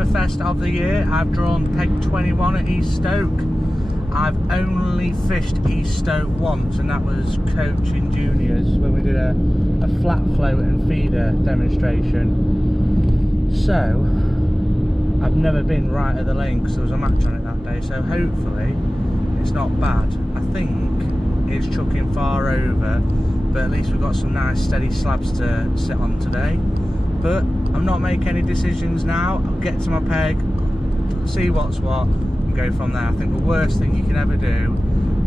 Riverfest of the year. I've drawn peg 21 at East Stoke. I've only fished East Stoke once, and that was coaching juniors when we did a flat float and feeder demonstration. So I've never been right at the lane because there was a match on it that day, so hopefully it's not bad. I think it's chucking far over, but at least we've got some nice steady slabs to sit on today. But I'm not making any decisions now. I'll get to my peg, see what's what, and go from there. I think the worst thing you can ever do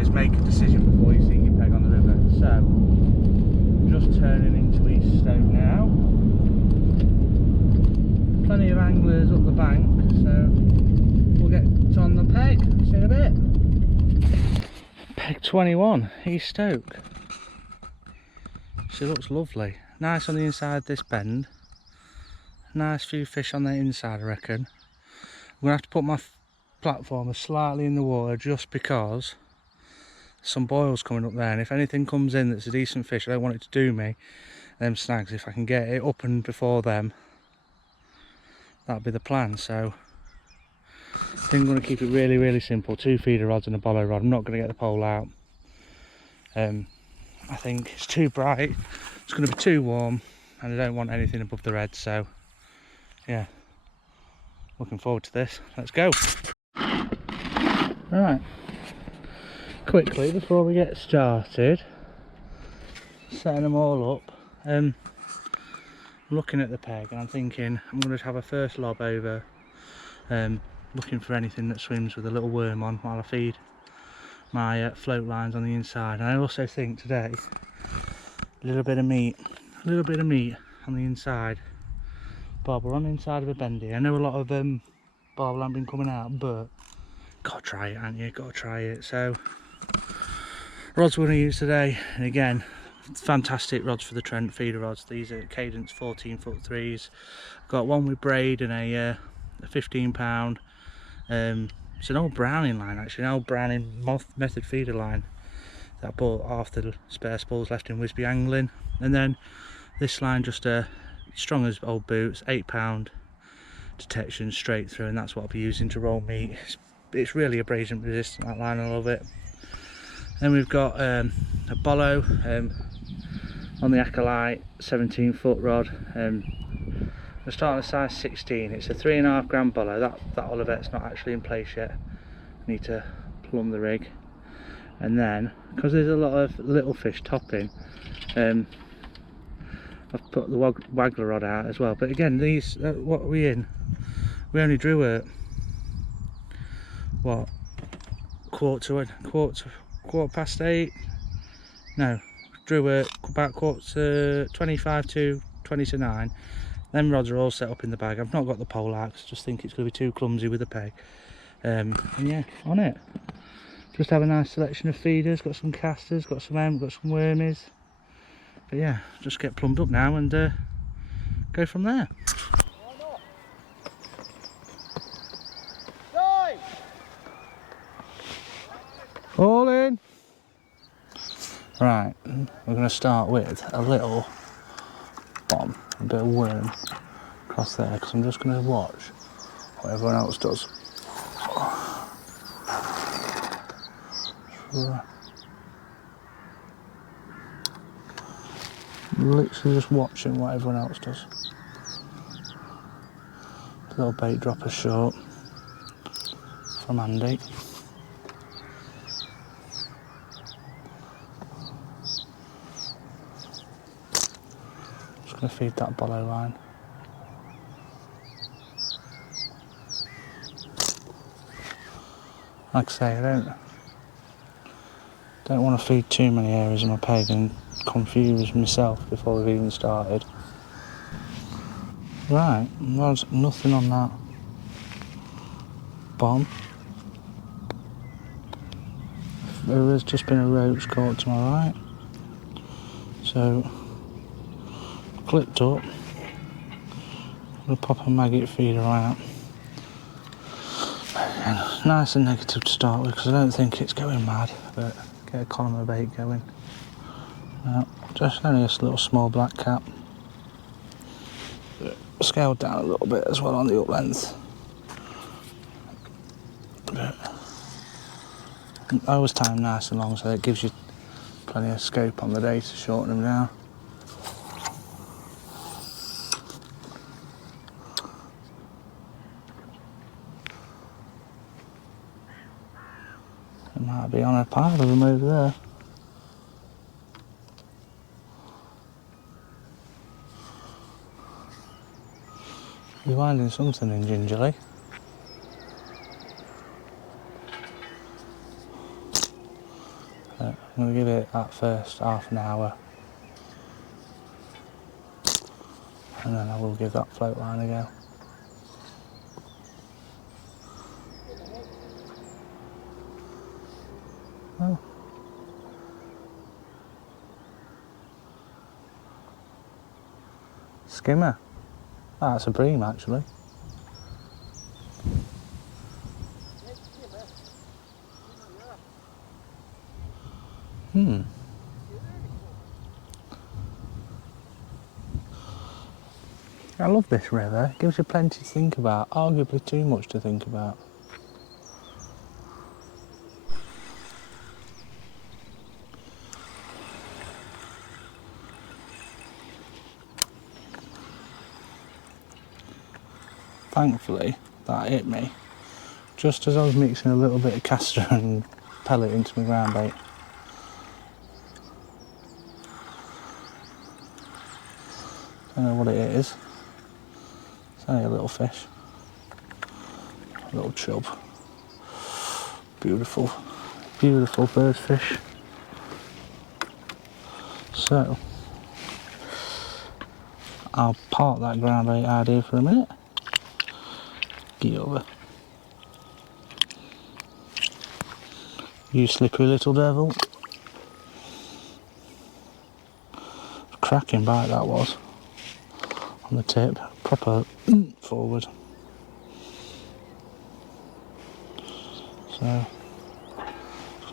is make a decision before you see your peg on the river. So, just turning into East Stoke now. Plenty of anglers up the bank, so we'll get on the peg. See you in a bit. Peg 21, East Stoke. She looks lovely. Nice on the inside of this bend. Nice few fish on the inside, I reckon. I'm going to have to put my platform slightly in the water just because some boils coming up there, and if anything comes in that's a decent fish, I don't want it to do me them snags. If I can get it up and before them, that'll be the plan. So I think I'm going to keep it really simple. 2 feeder rods and a Bolo rod. I'm not going to get the pole out. I think it's too bright, it's going to be too warm, and I don't want anything above the red. So yeah, looking forward to this. Let's go. Right, quickly before we get started, setting them all up, I'm looking at the peg and I'm thinking I'm going to have a first lob over, looking for anything that swims with a little worm on while I feed my float lines on the inside. And I also think today a little bit of meat on the inside. Bob, we're on the inside of a bendy. I know a lot of barb haven't been coming out, but gotta try it, haven't you? Gotta try it. So rods we're going to use today, and again, fantastic rods for the Trent feeder rods. These are Cadence 14'3s. I've got one with braid and a 15 pound. It's an old Browning line, actually, an old Browning method feeder line that I bought after the spare spools left in Wisby angling. And then this line, just strong as old boots, 8 pound detection straight through, and that's what I'll be using to roll meat. It's really abrasion resistant, that line, I love it. Then we've got a Bolo on the Acolyte 17-foot rod. We're starting at size 16. It's a 3.5 gram Bolo. That Olivet's not actually in place yet. I need to plumb the rig. And then, because there's a lot of little fish topping, I've put the waggler rod out as well. But again, these, what are we in? We only drew a, what, quarter past 8? No, drew about 25 to 20 to 9. Them rods are all set up in the bag. I've not got the pole out because I just think it's going to be too clumsy with the peg. And yeah, on it. Just have a nice selection of feeders. Got some casters, got some got some wormies. But yeah, just get plumbed up now and go from there. All in. Right, we're going to start with a little bomb, a bit of worm across there, because I'm just going to watch what everyone else does. Literally just watching what everyone else does. Little bait dropper short from Andy. Just going to feed that Bolo line. Like I say, I don't want to feed too many areas of my peg and confuse myself before we've even started. Right, there's nothing on that bomb. There has just been a roach caught to my right. So, clipped up. I'm going to pop a maggot feeder out. And nice and negative to start with because I don't think it's going mad, but get a column of bait going. Just only a little small black cap. Scaled down a little bit as well on the up length. But I always tie them nice and long so it gives you plenty of scope on the day to shorten them down. It might be on a pile of them over there. You're finding something in gingerly. I'm going to give it that first half an hour and then I will give that float line a go. Oh. Skimmer. Oh, that's a bream actually. I love this river. It gives you plenty to think about, arguably too much to think about. Thankfully, that hit me just as I was mixing a little bit of castor and pellet into my ground bait. Don't know what it is. It's only a little fish. A little chub. Beautiful, beautiful bird fish. So, I'll park that ground bait idea for a minute. Get over. You slippery little devil. Cracking bite that was. On the tip, proper forward. So,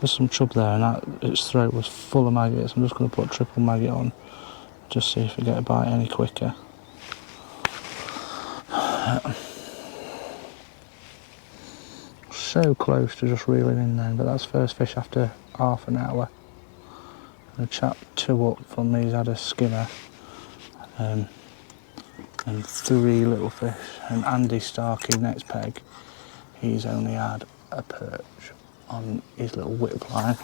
there's some chub there and that, its throat was full of maggots. I'm just going to put triple maggot on, just see if I get a bite any quicker. So close to just reeling in then, but that's first fish after half an hour. The chap 2 up from me has had a skimmer and 3 little fish, and Andy Starkey next peg, he's only had a perch on his little whip line.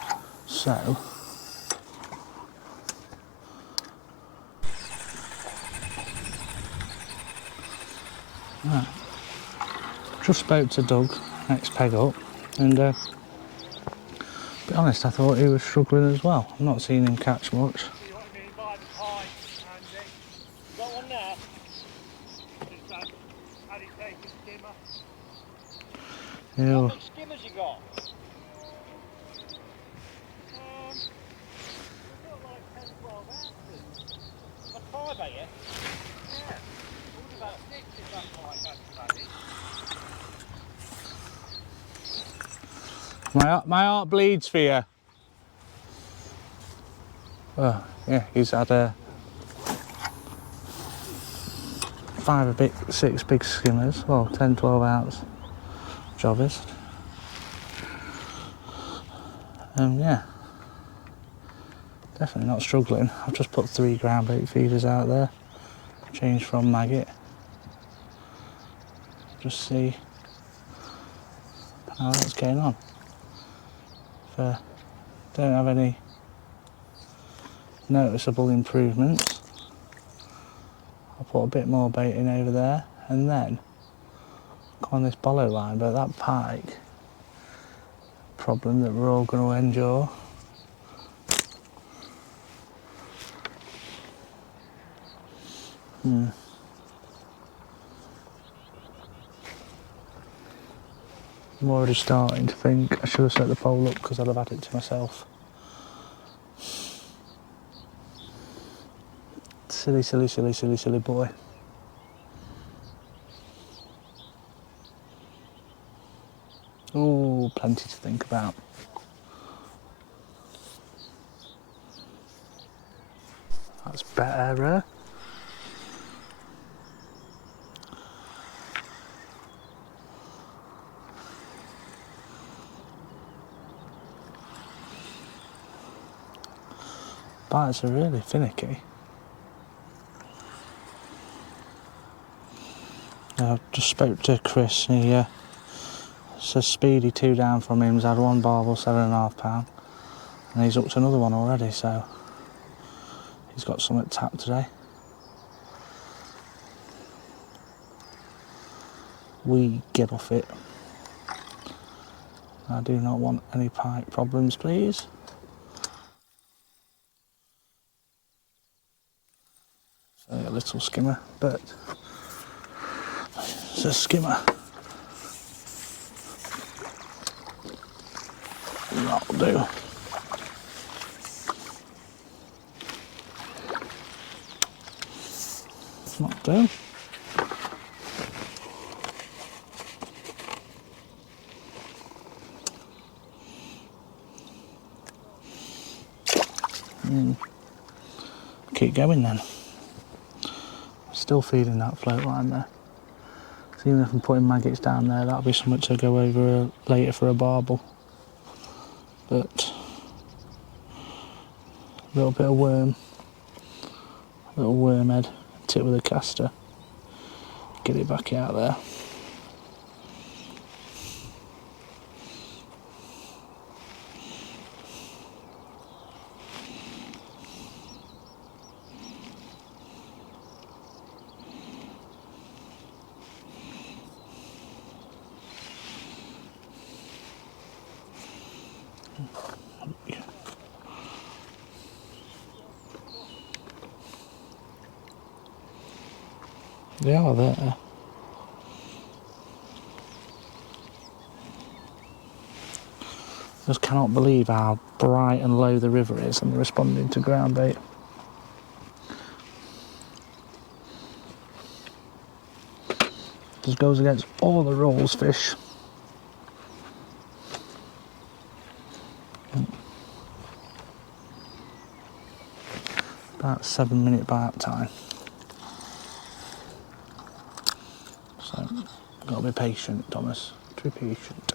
So right. Just spoke to Doug, next peg up, and to be honest, I thought he was struggling as well. I've not seen him catch much. See what I mean by the pie, Andy. You got one there? Just had it take a skimmer. Yeah. How much skimmers you got? We've got like 10, 12 ounces. Got 5, are you? Yeah. Only about 6 if that's right, that's it. My heart bleeds for you. Oh, yeah, he's had 6 big skimmers, well, 10, 12 ounce jobbers. Yeah, definitely not struggling. I've just put 3 ground bait feeders out there, changed from maggot. Just see how that's going on. If I don't have any noticeable improvements, I'll put a bit more bait in over there and then go on this Bolo line, but that pike problem that we're all going to endure. I'm already starting to think I should have set the pole up because I'd have had it to myself. Silly, silly, silly, silly, silly boy. Oh, plenty to think about. That's better. bites are really finicky. I just spoke to Chris, and he says Speedy 2 down from him. He's had one barbel, £7.5, and he's up to another one already, so he's got something tapped today. We get off it. I do not want any pike problems, please. So a little skimmer, but it's a skimmer. That'll do. That'll do. Keep going then. Still feeding that float line there. So even if I'm putting maggots down there, that'll be something to go over later for a barbel. But a little bit of worm, a little worm head, tip with a caster, get it back out there. They are there. Just cannot believe how bright and low the river is and responding to ground bait. Just goes against all the rules, fish. About 7-minute bite time. So, gotta be patient, Thomas. Be patient.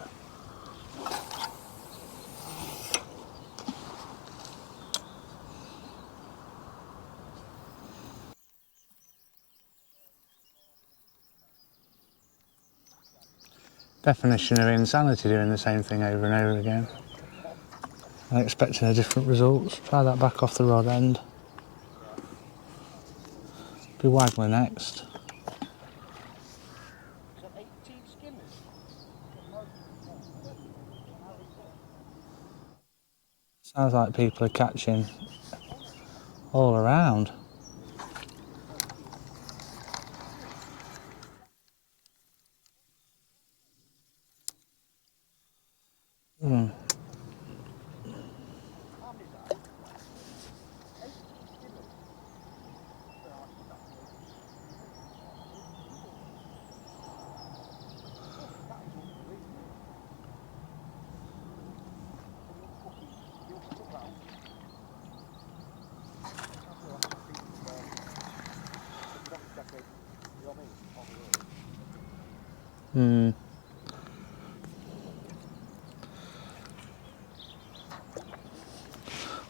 Definition of insanity, doing the same thing over and over again. I'm expecting a different result. Try that back off the rod end. Be waggler next. Sounds like people are catching all around.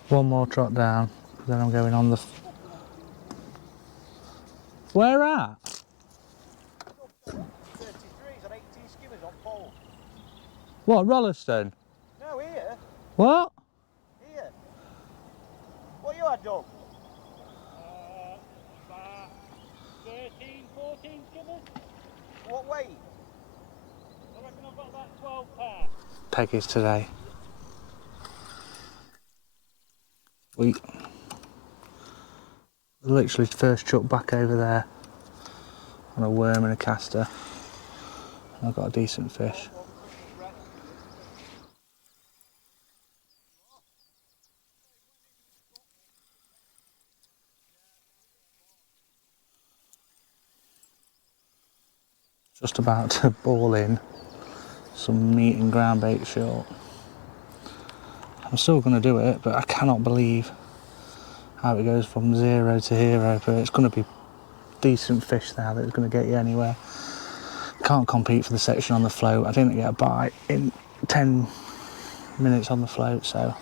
One more trot down, then I'm going on the... Where at? 33's on 18 skimmers on pole. What, Rolleston? No, here. What? Here. What you had, Doug? About 13, 14 skimmers. What weight? I reckon I've got about 12 pounds. Peggy's today. We literally first chucked back over there on a worm and a caster. And I've got a decent fish. Just about to ball in some meat and ground bait short. I'm still going to do it, but I cannot believe how it goes from 0 to hero. But it's going to be decent fish now that's going to get you anywhere. Can't compete for the section on the float. I didn't get a bite in 10 minutes on the float, so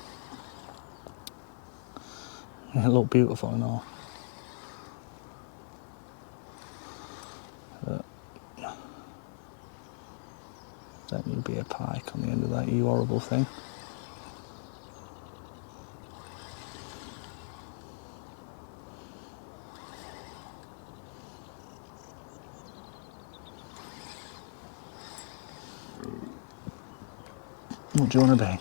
It looked beautiful and all. But don't you be a pike on the end of that, you horrible thing. What do you want to be?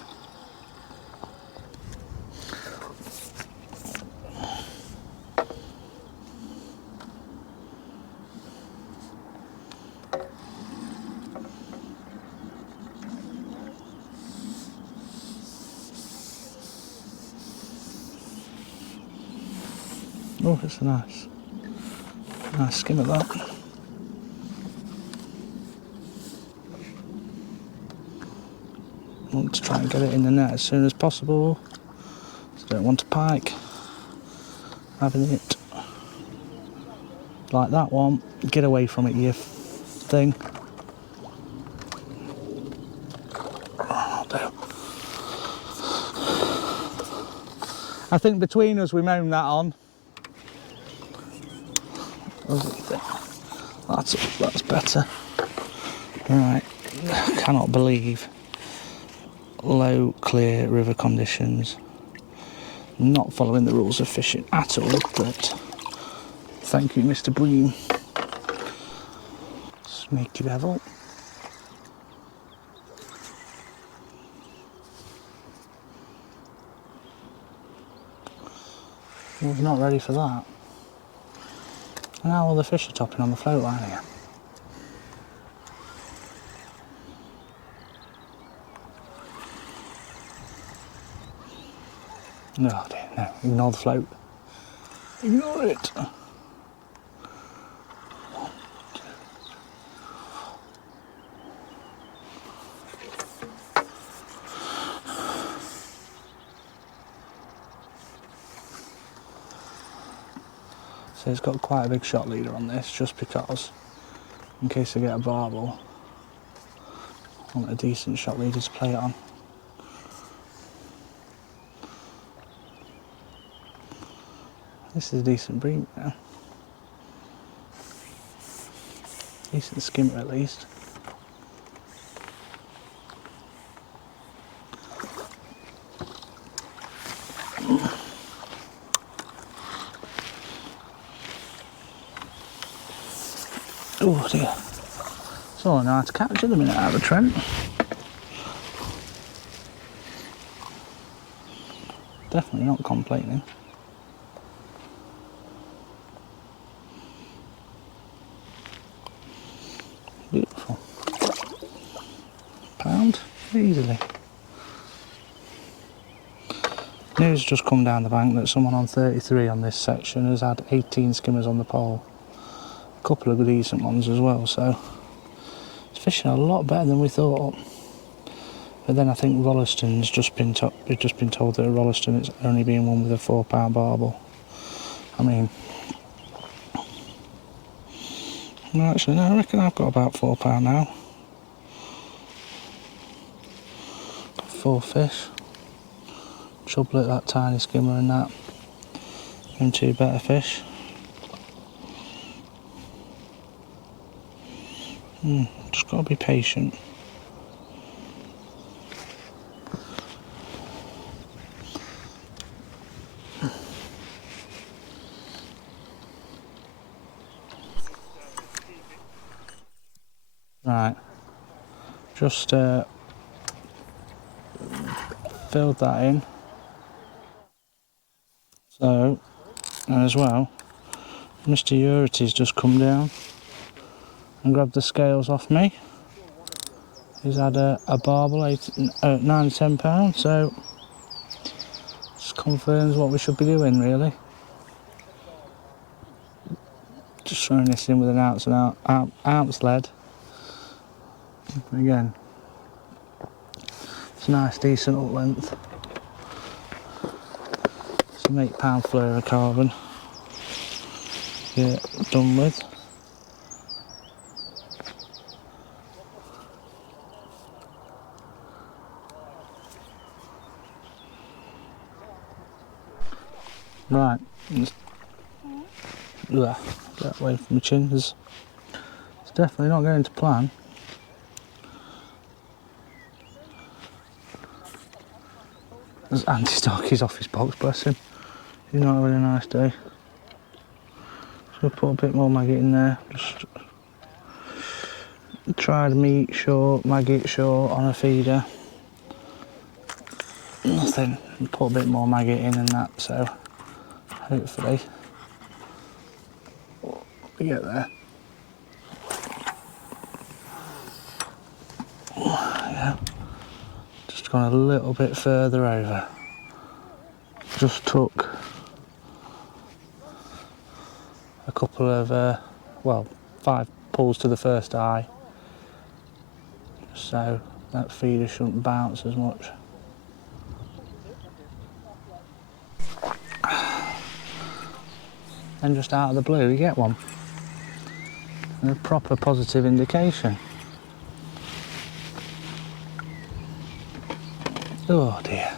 Oh, it's a nice skim of that. I want to try and get it in the net as soon as possible. So I don't want a pike having it like that one. Get away from it, you thing. Oh, dear. I think between us we mown that on. That's better. Right, I cannot believe low, clear river conditions. Not following the rules of fishing at all, but thank you, Mr. Bream. Sneaky devil. Well, he's not ready for that. And now all the fish are topping on the float line here. No, dear, no, ignore the float. Ignore it. So it's got quite a big shot leader on this, just because, in case I get a barbel, I want a decent shot leader to play it on. This is a decent bream now. Decent skimmer at least. Oh dear. It's all I know how to catch at the minute out of Trent. Definitely not complaining. Beautiful. Pound, easily. News just come down the bank that someone on 33 on this section has had 18 skimmers on the pole. A couple of decent ones as well, so it's fishing a lot better than we thought. But then I think Rolliston's we've just been told that at Rolliston it's only being won with a £4 barbel. I mean, no, actually, no, I reckon I've got about £4 now. 4 fish. Choublet, that tiny skimmer and that. And 2 better fish. Just got to be patient. Right, just filled that in. So, and as well, Mr. Urity's just come down and grabbed the scales off me. He's had a barbel, 9 to 10 pounds, so just confirms what we should be doing really. Just throwing this in with an ounce lead. Again, it's a nice decent up length. Some £8 fluorocarbon. Get done with. Right. Ugh, get away from my chin, 'cause it's definitely not going to plan. There's anti-Starkey's off his box, bless him. He's not having a nice day. So put a bit more maggot in there. Just tried meat short, maggot short on a feeder. Nothing. Put a bit more maggot in and that, so hopefully we get there. Yeah. Just gone a little bit further over. Just took a couple of, well, 5 pulls to the first eye, so that feeder shouldn't bounce as much. And just out of the blue, you get one. A proper positive indication. Oh dear.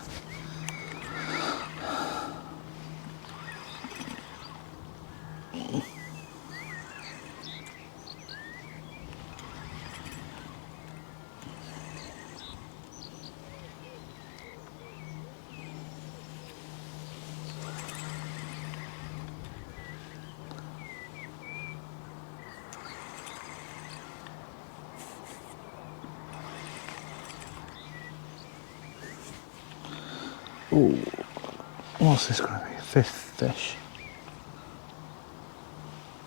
Ooh, what's this going to be? A 5th fish?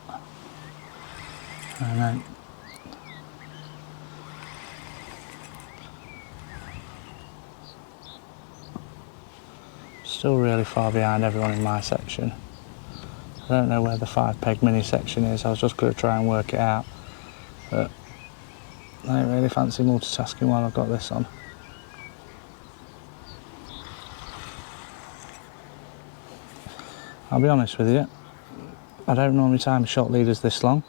I don't know. Still really far behind everyone in my section. I don't know where the 5 peg mini section is. I was just going to try and work it out, but I don't really fancy multitasking while I've got this on. I'll be honest with you, I don't normally time shot leaders this long,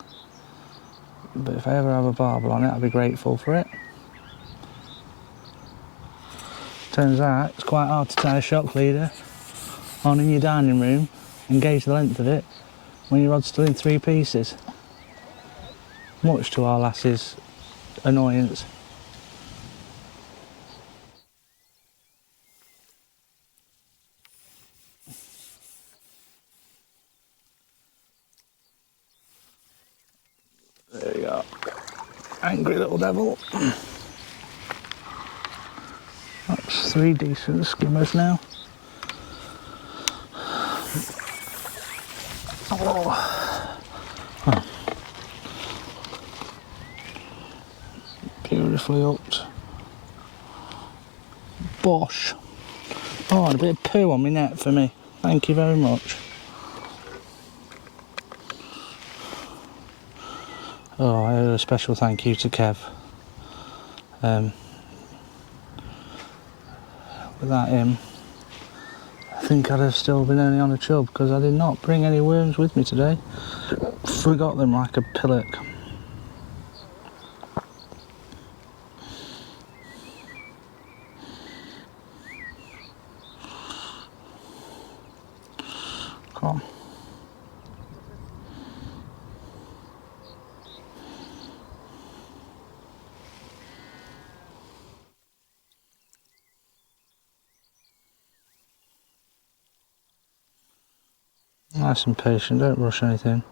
but if I ever have a barbel on it, I'll be grateful for it. Turns out it's quite hard to tie a shock leader on in your dining room and gauge the length of it when your rod's still in 3 pieces. Much to our lass's annoyance. There we go. Angry little devil. That's 3 decent skimmers now. Oh. Oh. Beautifully hooked. Bosh. Oh, and a bit of poo on my net for me. Thank you very much. Oh, I owe a special thank you to Kev. Without him, I think I'd have still been only on a chub, because I did not bring any worms with me today. Forgot them like a pillock. Come on. Nice and patient, don't rush anything.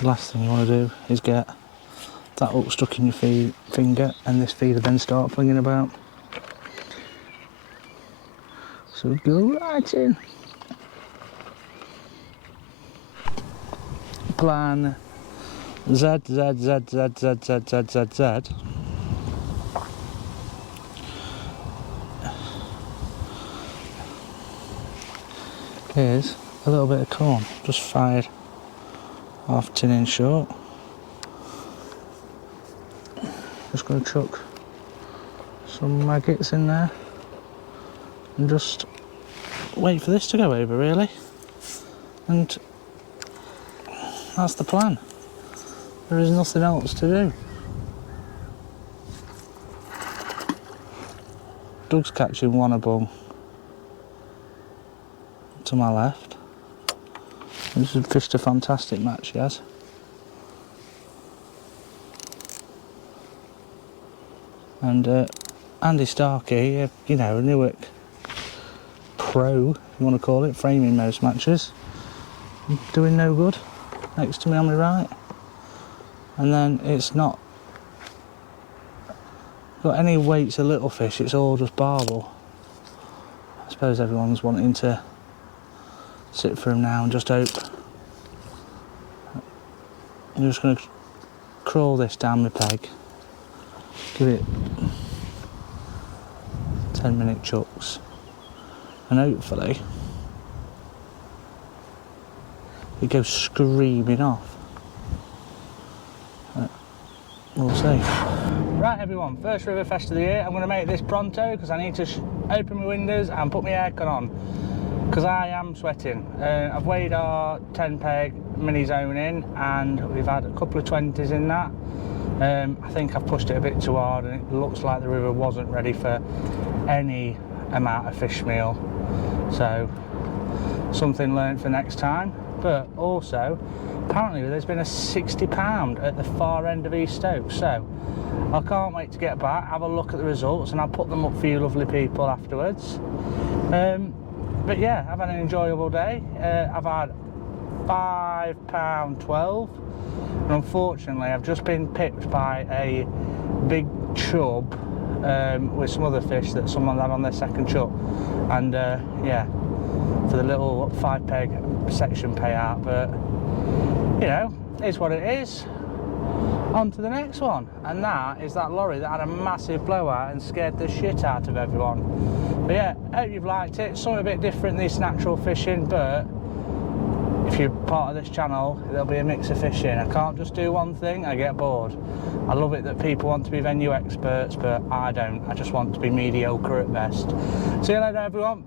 The last thing you want to do is get that hook stuck in your finger and this feeder then start flinging about. So go right in. Plan Z, Z, Z, Z, Z, Z, Z, Z, Z. Here's a little bit of corn, just fired half tin in short. Just going to chuck some maggots in there and just wait for this to go over, really. And that's the plan. There is nothing else to do. Doug's catching one above to my left. This has fished a fantastic match, he has. And Andy Starkey, you know, a Newark pro, you want to call it, framing most matches, doing no good next to me on my right. And then it's not got any weights of little fish, it's all just barbel. I suppose everyone's wanting to sit for him now and just hope. I'm just going to crawl this down my peg, give it 10-minute chucks, and hopefully it goes screaming off. We'll see. Right everyone, first Riverfest of the year. I'm going to make this pronto because I need to open my windows and put my aircon on because I am sweating. I've weighed our 10 peg mini zone in and we've had a couple of 20s in that. I think I've pushed it a bit too hard and it looks like the river wasn't ready for any amount of fish meal. So something learnt for next time. But also, apparently there's been a £60 at the far end of East Stoke, so I can't wait to get back, have a look at the results, and I'll put them up for you lovely people afterwards. But yeah, I've had an enjoyable day. I've had £5.12, and unfortunately I've just been pipped by a big chub with some other fish that someone had on their second chuck, and yeah, for the little 5 peg section payout, but you know, it's what it is. On to the next one, and that is that lorry that had a massive blowout and scared the shit out of everyone. But yeah, hope you've liked it. Something a bit different than this natural fishing, but if you're part of this channel, there'll be a mix of fishing. I can't just do one thing, I get bored. I love it that people want to be venue experts, but I don't. I just want to be mediocre at best. See you later everyone.